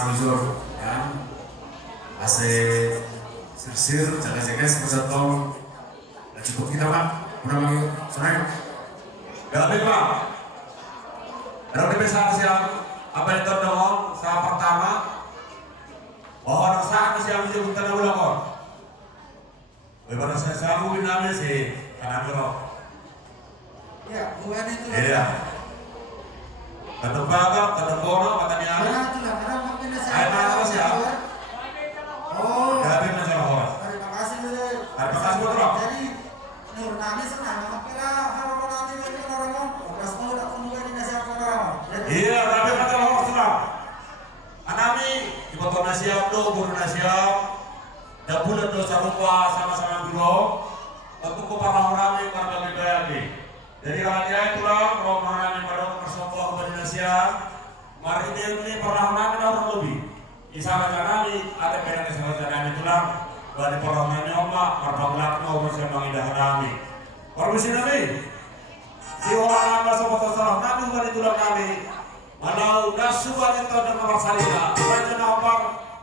Jujur ya, AC sir jaga-jaga seperti tol cukup kita pak, udah manggil sunai gak pak ada bisa siang apa itu dong saat pertama bahwa saat siang juga kita ulang kok beberapa saya sanggup namanya sih karena kerok ya bukan itu iya kata bapak kata kono kata niara ayo mana sih ya oh gak ada masalah horas terima kasih deh terima kasih buat jadi Nur nangis senang kira kalau nanti lagi orang beras mau tak tunggu di nasihat orang iya tapi masalah horas senang anami di botol nasihat tuh guru nasihat dan bulan dosa rupa sama-sama dulu untuk kepada orang yang berbagai bayagi jadi kalau dia itulah kalau orang yang pada bersombong kepada nasihat mari ini pernah orang lebih Isama kanami ada pernah kesalahan kanami itulah bagi orang yang oma marpanglat mau bersama indah kami permisi nabi si orang yang sobat salah nabi bagi tulang kami walau nasuan itu dan masalina baca nomor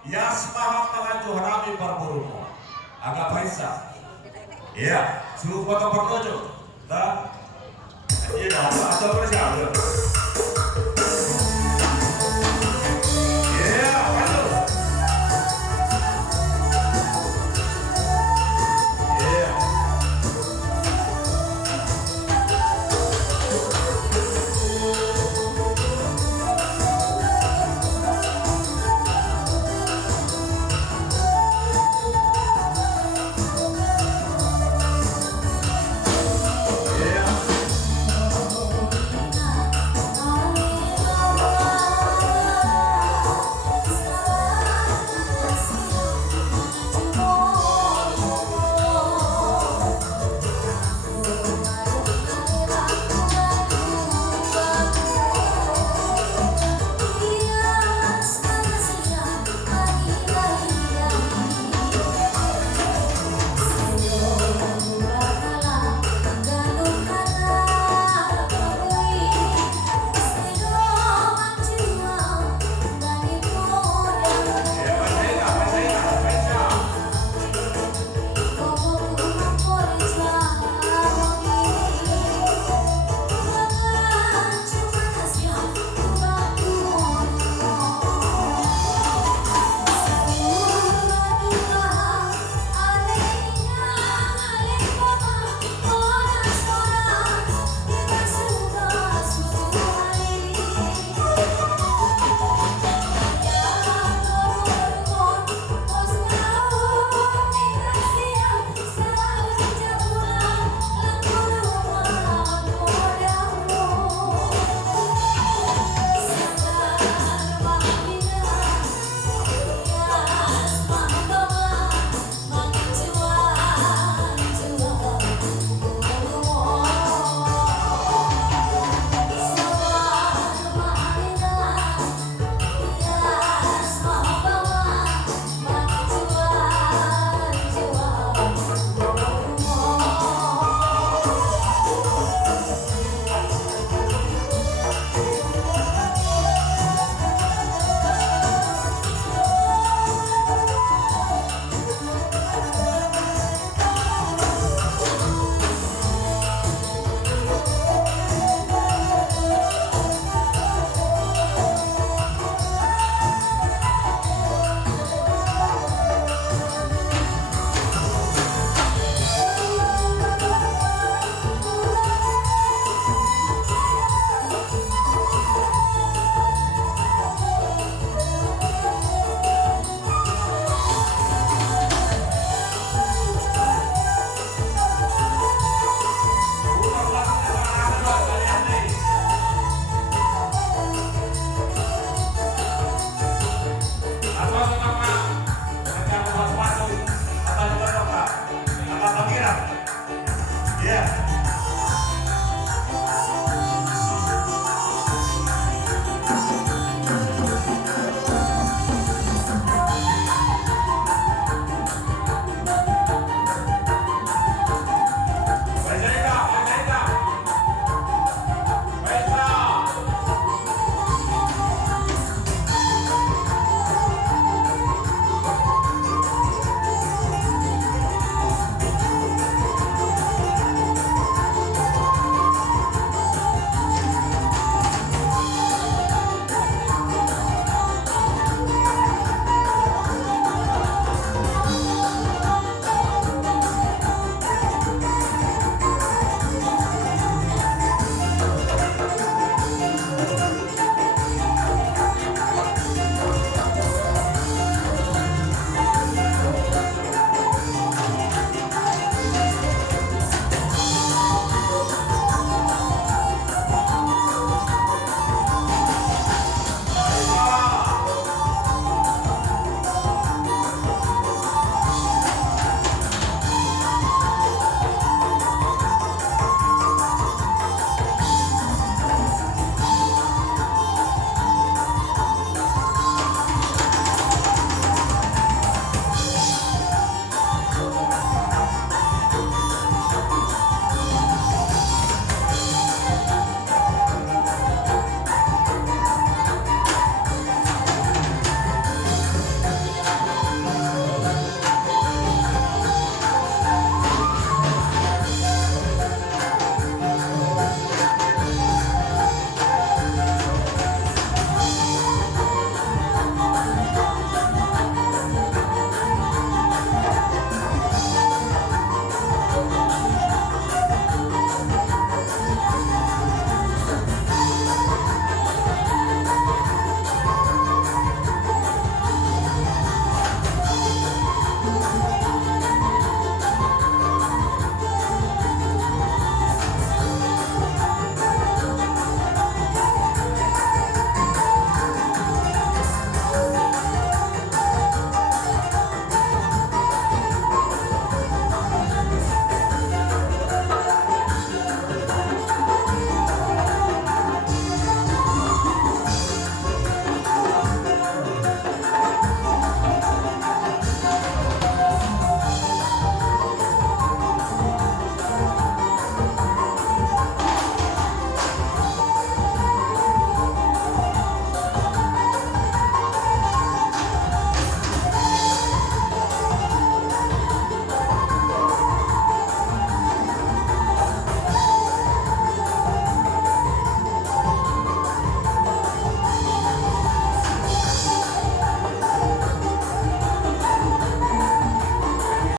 yasmah mengacu kami berburu agak baisa iya suruh foto pertojo dah iya dah atau apa sih ada